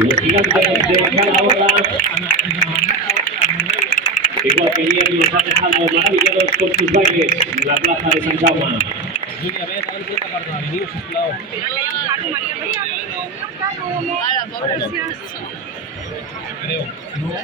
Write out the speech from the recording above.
Los gigantes de Calahorra, igual que ayer, nos han dejado maravillados con sus bailes en la plaza de Sant Jaume. Júlia, ve, dale vuelta per la veniu, sisplau. Hola, pobres. Creu. No.